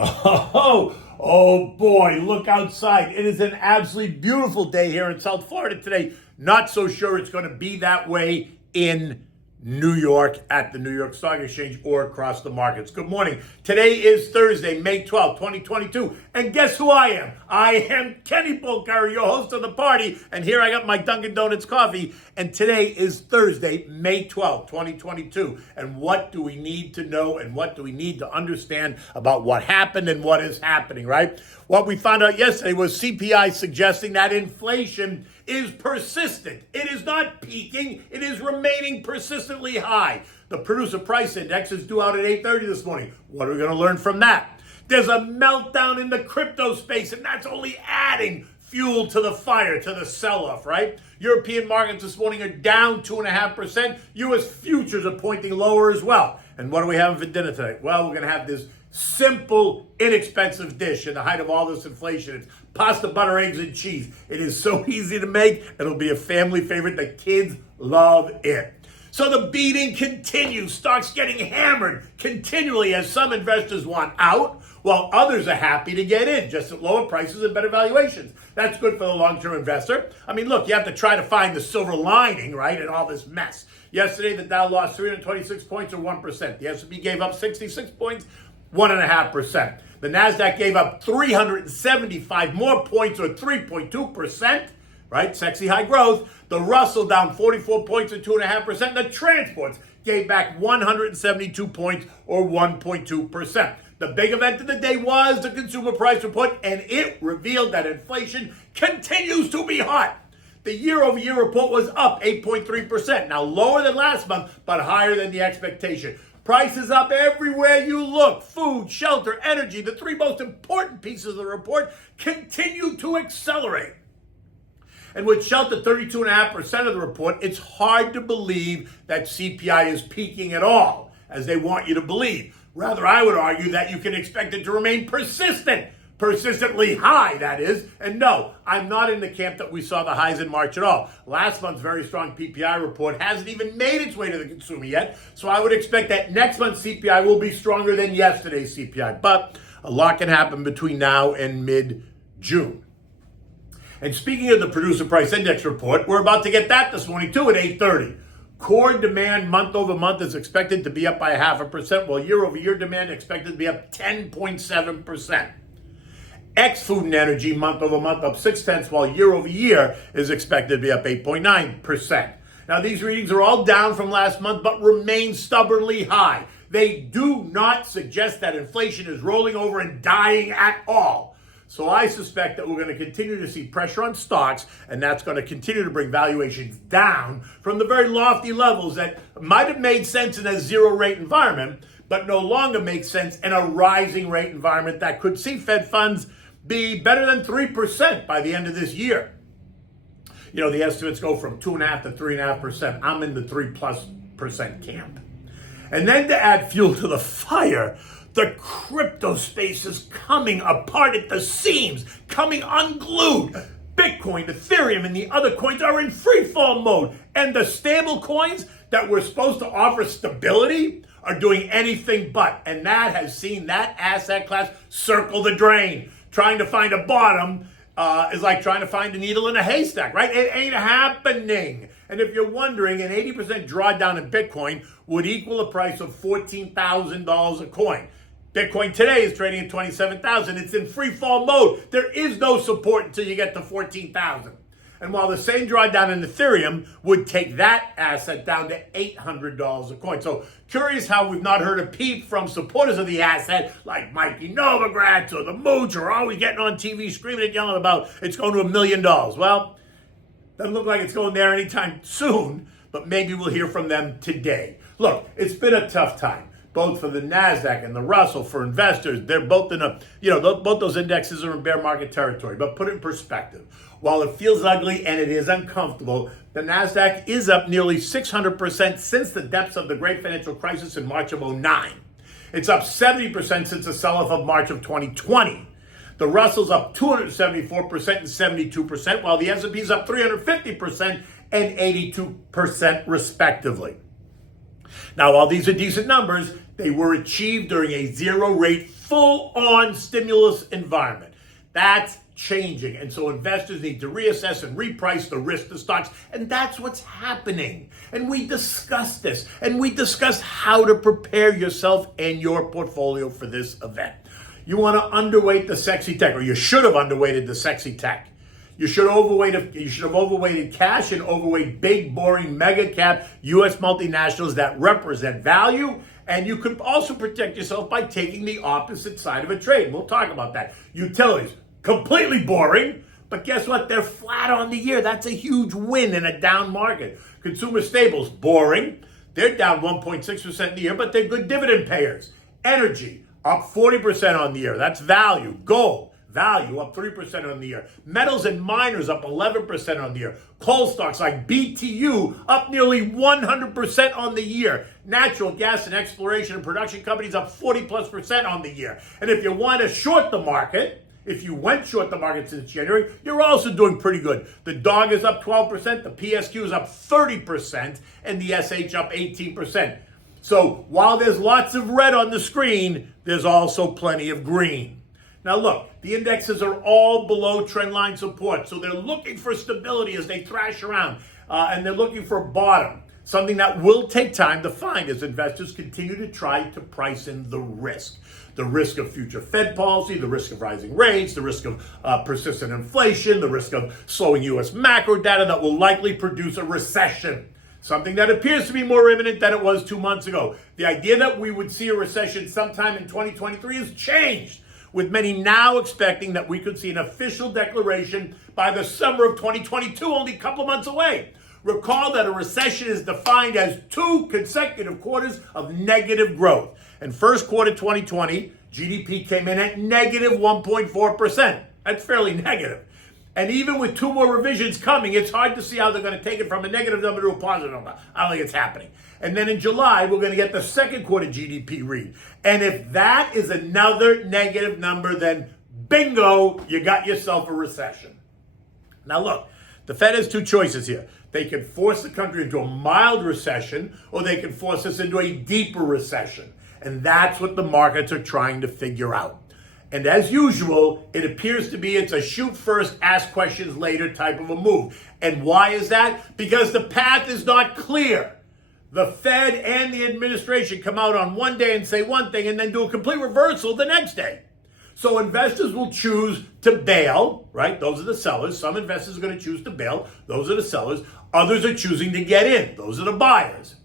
Oh boy, look outside. It is an absolutely beautiful day here in South Florida today. Not so sure it's going to be that way in New York at the New York Stock Exchange or across the markets. Good morning. Today is Thursday, May 12th, 2022. And guess who I am? I am Kenny Polcari, your host of the party. And here I got my Dunkin' Donuts coffee. And today is Thursday, May 12th, 2022. And what do we need to know and what do we need to understand about what happened and what is happening, right? What we found out yesterday was CPI suggesting that inflation is persistent. It is not peaking. It is remaining persistently high. The producer price index is due out at 8:30 this morning. What are we going to learn from that? There's a meltdown in the crypto space, and that's only adding fuel to the fire, to the sell-off, right? European markets this morning are down 2.5%. U.S. futures are pointing lower as well. And what are we having for dinner tonight? Well, we're going to have this simple, inexpensive dish in the height of all this inflation. It's pasta, butter, eggs, and cheese. It is so easy to make. It'll be a family favorite. The kids love it. So the beating continues. Stocks getting hammered continually as some investors want out, while others are happy to get in, just at lower prices and better valuations. That's good for the long-term investor. I mean, look, you have to try to find the silver lining, right, in all this mess. Yesterday, the Dow lost 326 points or 1%. The S&P gave up 66 points, 1.5%. The NASDAQ gave up 375 more points or 3.2%, right? Sexy high growth. The Russell down 44 points or 2.5%. The transports gave back 172 points or 1.2%. The big event of the day was the consumer price report, and it revealed that inflation continues to be hot. The year-over-year report was up 8.3%. Now lower than last month, but higher than the expectation. Prices up everywhere you look. Food, shelter, energy, the three most important pieces of the report, continue to accelerate. And with shelter 32.5% of the report, it's hard to believe that CPI is peaking at all, as they want you to believe. Rather, I would argue that you can expect it to remain persistently high, that is. And no, I'm not in the camp that we saw the highs in March at all. Last month's very strong PPI report hasn't even made its way to the consumer yet, so I would expect that next month's CPI will be stronger than yesterday's CPI. But a lot can happen between now and mid-June. And speaking of the producer price index report, we're about to get that this morning too at 8:30. Core demand month over month is expected to be up by 0.5%, while year over year demand expected to be up 10.7%. Ex-food and energy month over month up 0.6, while year over year is expected to be up 8.9%. Now these readings are all down from last month, but remain stubbornly high. They do not suggest that inflation is rolling over and dying at all. So I suspect that we're going to continue to see pressure on stocks, and that's going to continue to bring valuations down from the very lofty levels that might have made sense in a zero rate environment, but no longer make sense in a rising rate environment that could see Fed funds be better than 3% by the end of this year. You know, the estimates go from 2.5% to 3.5%. I'm in the 3+% camp. And then to add fuel to the fire, the crypto space is coming apart at the seams, coming unglued. Bitcoin, Ethereum, and the other coins are in free fall mode. And the stable coins that were supposed to offer stability are doing anything but. And that has seen that asset class circle the drain. Trying to find a bottom is like trying to find a needle in a haystack, right? It ain't happening. And if you're wondering, an 80% drawdown in Bitcoin would equal a price of $14,000 a coin. Bitcoin today is trading at $27,000. It's in free fall mode. There is no support until you get to $14,000. And while the same drawdown in Ethereum would take that asset down to $800 a coin. So curious how we've not heard a peep from supporters of the asset like Mikey Novogratz or the Mooch are always getting on TV screaming and yelling about it's going to $1 million. Well, doesn't look like it's going there anytime soon, but maybe we'll hear from them today. Look, it's been a tough time, both for the NASDAQ and the Russell, for investors. They're both in both those indexes are in bear market territory. But put it in perspective. While it feels ugly and it is uncomfortable, the NASDAQ is up nearly 600% since the depths of the great financial crisis in March of 2009. It's up 70% since the sell-off of March of 2020. The Russell's up 274% and 72%, while the S&P is up 350% and 82% respectively. Now, while these are decent numbers, They were achieved during a zero-rate, full-on stimulus environment. That's changing. And so investors need to reassess and reprice the risk to stocks. And that's what's happening. And we discussed this. And we discussed how to prepare yourself and your portfolio for this event. You want to underweight the sexy tech, or you should have underweighted the sexy tech. You should have overweighted cash and overweight big, boring, mega cap U.S. multinationals that represent value. And you could also protect yourself by taking the opposite side of a trade. We'll talk about that. Utilities, completely boring, but guess what? They're flat on the year. That's a huge win in a down market. Consumer staples, boring. They're down 1.6% in the year, but they're good dividend payers. Energy, up 40% on the year. That's value. Gold, value, up 3% on the year. Metals and miners, up 11% on the year. Coal stocks like BTU, up nearly 100% on the year. Natural gas and exploration and production companies, up 40+% on the year. And if you want to short the market, if you went short the market since January, you're also doing pretty good. The DOG is up 12%, the PSQ is up 30%, and the SH up 18%. So while there's lots of red on the screen, there's also plenty of green. Now look, the indexes are all below trendline support, so they're looking for stability as they thrash around, and they're looking for a bottom, something that will take time to find as investors continue to try to price in the risk. The risk of future Fed policy, the risk of rising rates, the risk of persistent inflation, the risk of slowing U.S. macro data that will likely produce a recession. Something that appears to be more imminent than it was 2 months ago. The idea that we would see a recession sometime in 2023 has changed, with many now expecting that we could see an official declaration by the summer of 2022, only a couple of months away. Recall that a recession is defined as 2 consecutive quarters of negative growth. And first quarter 2020, GDP came in at negative 1.4%. That's fairly negative. And even with 2 more revisions coming, it's hard to see how they're going to take it from a negative number to a positive number. I don't think it's happening. And then in July, we're going to get the second quarter GDP read. And if that is another negative number, then bingo, you got yourself a recession. Now look, the Fed has 2 choices here. They can force the country into a mild recession, or they can force us into a deeper recession. And that's what the markets are trying to figure out. And as usual, it appears to be it's a shoot first, ask questions later type of a move. And why is that? Because the path is not clear. The Fed and the administration come out on one day and say one thing and then do a complete reversal the next day. So investors will choose to bail, right? Those are the sellers. Some investors are going to choose to bail. Those are the sellers. Others are choosing to get in. Those are the buyers.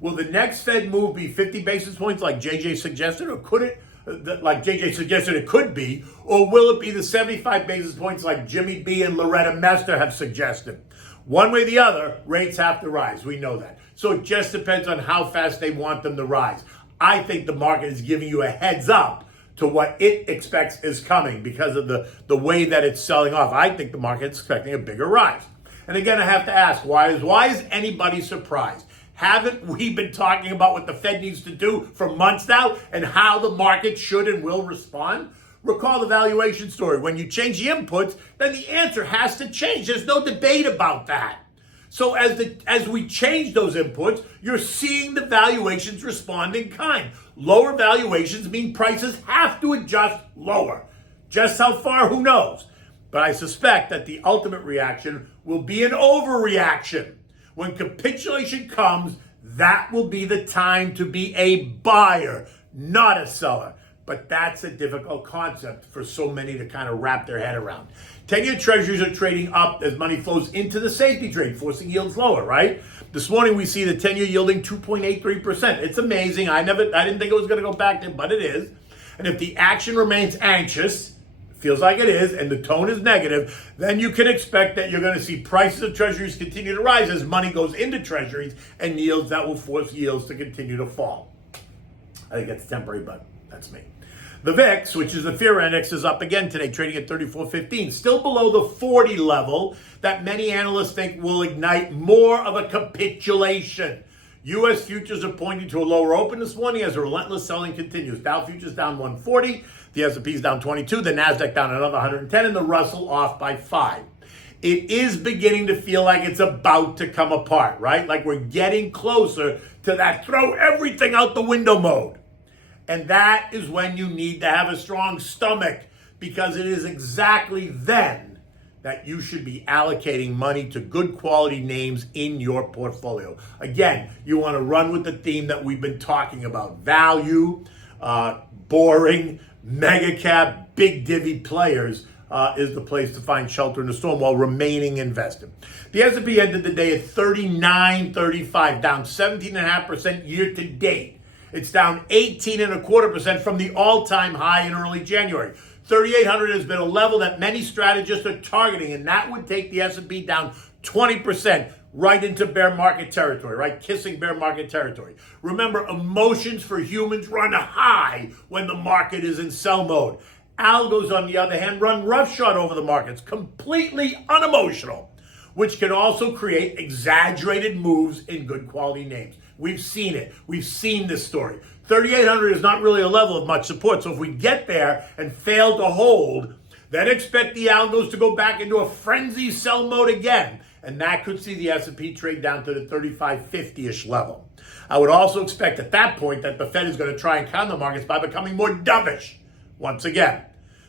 Will the next Fed move be 50 basis points like JJ suggested, or could it, like JJ suggested it could be, or will it be the 75 basis points like Jimmy B and Loretta Mester have suggested? One way or the other, rates have to rise. We know that. So it just depends on how fast they want them to rise. I think the market is giving you a heads up to what it expects is coming because of the way that it's selling off. I think the market's expecting a bigger rise. And again, I have to ask, why is anybody surprised? Haven't we been talking about what the Fed needs to do for months now and how the market should and will respond? Recall the valuation story. When you change the inputs, then the answer has to change. There's no debate about that. So as we change those inputs, you're seeing the valuations respond in kind. Lower valuations mean prices have to adjust lower. Just how far, who knows? But I suspect that the ultimate reaction will be an overreaction. When capitulation comes, that will be the time to be a buyer, not a seller. But that's a difficult concept for so many to kind of wrap their head around. 10-year treasuries are trading up as money flows into the safety trade, forcing yields lower, right? This morning we see the 10-year yielding 2.83%. It's amazing. I didn't think it was going to go back there, but it is. And if the action remains anxious, feels like it is, and the tone is negative, then you can expect that you're going to see prices of treasuries continue to rise as money goes into treasuries and yields that will force yields to continue to fall. I think that's temporary, but that's me. The VIX, which is the fear index, is up again today, trading at 34.15, still below the 40 level that many analysts think will ignite more of a capitulation. U.S. futures are pointing to a lower open this morning as the relentless selling continues. Dow futures down 140, the S&P is down 22, the NASDAQ down another 110, and the Russell off by 5. It is beginning to feel like it's about to come apart, right? Like we're getting closer to that throw everything out the window mode. And that is when you need to have a strong stomach, because it is exactly then that you should be allocating money to good quality names in your portfolio. Again, you want to run with the theme that we've been talking about: value, boring, mega cap, big divvy players is the place to find shelter in the storm while remaining invested. The S&P ended the day at 39.35, down 17.5% year to date. It's down 18.25% from the all-time high in early January. 3,800 has been a level that many strategists are targeting, and that would take the S&P down 20% right into bear market territory, right? Kissing bear market territory. Remember, emotions for humans run high when the market is in sell mode. Algos, on the other hand, run roughshod over the markets, completely unemotional, which can also create exaggerated moves in good quality names. We've seen it. We've seen this story. 3,800 is not really a level of much support. So if we get there and fail to hold, then expect the algos to go back into a frenzy sell mode again. And that could see the S&P trade down to the 3550-ish level. I would also expect at that point that the Fed is going to try and calm the markets by becoming more dovish once again.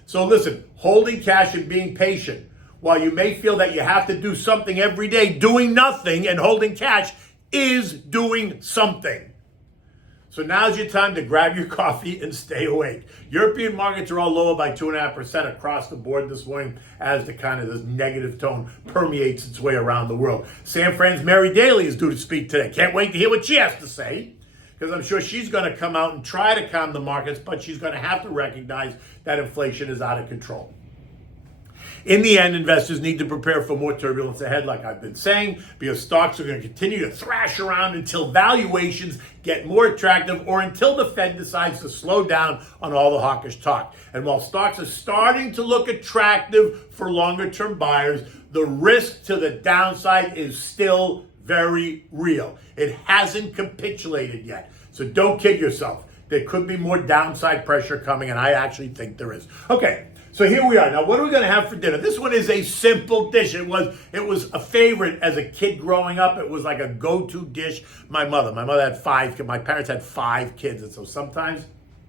So listen, holding cash and being patient, while you may feel that you have to do something every day, doing nothing and holding cash is doing something. So now's your time to grab your coffee and stay awake. European markets are all lower by 2.5% across the board this morning as the kind of this negative tone permeates its way around the world. San Fran's Mary Daly is due to speak today. Can't wait to hear what she has to say, because I'm sure she's going to come out and try to calm the markets, but she's going to have to recognize that inflation is out of control. In the end, investors need to prepare for more turbulence ahead, like I've been saying, because stocks are going to continue to thrash around until valuations get more attractive or until the Fed decides to slow down on all the hawkish talk. And while stocks are starting to look attractive for longer-term buyers, the risk to the downside is still very real. It hasn't capitulated yet. So don't kid yourself. There could be more downside pressure coming, and I actually think there is. Okay. So here we are. Now, what are we going to have for dinner? This one is a simple dish. It was a favorite as a kid growing up. It was like a go-to dish. My mother had 5 kids. My parents had 5 kids. And so sometimes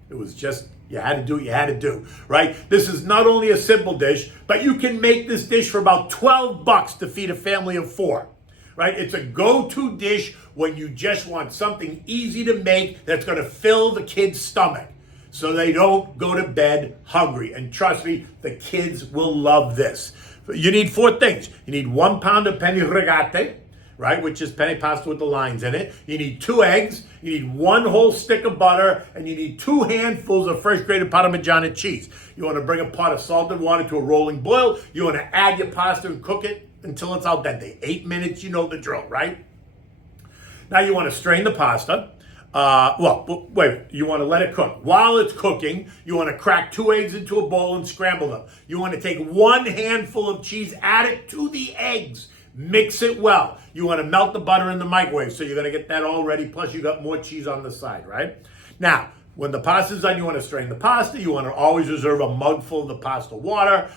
it was just, you had to do what you had to do, right? This is not only a simple dish, but you can make this dish for about $12 to feed a family of 4, right? It's a go-to dish when you just want something easy to make that's going to fill the kid's stomach, so they don't go to bed hungry. And trust me, the kids will love this. You need 4 things. You need 1 pound of penne rigate, right, which is penne pasta with the lines in it. You need 2 eggs. You need 1 whole stick of butter. And you need 2 handfuls of fresh grated Parmigiana cheese. You want to bring a pot of salted water to a rolling boil. You want to add your pasta and cook it until it's al dente. 8 minutes, you know the drill, right? Now you want to strain the pasta. You want to let it cook. While it's cooking, you want to crack 2 eggs into a bowl and scramble them. You want to take 1 handful of cheese, add it to the eggs, mix it well. You want to melt the butter in the microwave, so you're going to get that all ready, plus you got more cheese on the side, right? Now, when the pasta's done, you want to strain the pasta. You want to always reserve a mugful of the pasta water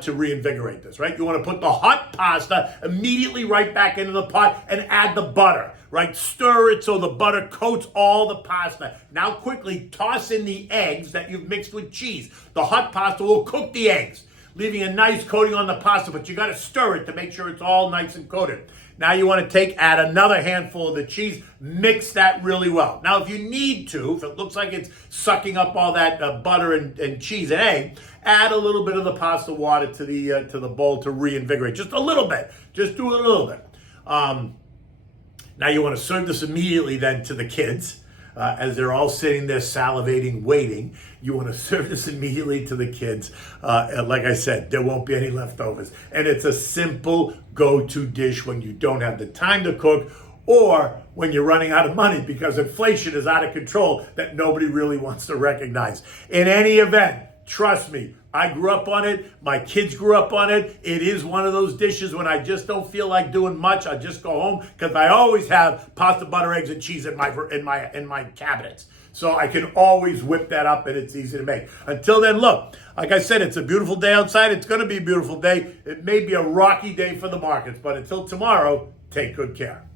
to reinvigorate this, right? You want to put the hot pasta immediately right back into the pot and add the butter, right? Stir it so the butter coats all the pasta. Now quickly toss in the eggs that you've mixed with cheese. The hot pasta will cook the eggs, leaving a nice coating on the pasta, but you got to stir it to make sure it's all nice and coated. Now you want to add another handful of the cheese, mix that really well. Now if you need to, if it looks like it's sucking up all that butter and cheese and egg, add a little bit of the pasta water to the bowl to reinvigorate. Just a little bit. Just do it a little bit. Now you want to serve this immediately then to the kids. As they're all sitting there salivating, waiting. You want to serve this immediately to the kids. Like I said, there won't be any leftovers. And it's a simple go-to dish when you don't have the time to cook or when you're running out of money because inflation is out of control that nobody really wants to recognize. In any event, trust me, I grew up on it. My kids grew up on it. It is one of those dishes when I just don't feel like doing much. I just go home because I always have pasta, butter, eggs, and cheese in my cabinets. So I can always whip that up and it's easy to make. Until then, look, like I said, it's a beautiful day outside. It's going to be a beautiful day. It may be a rocky day for the markets, but until tomorrow, take good care.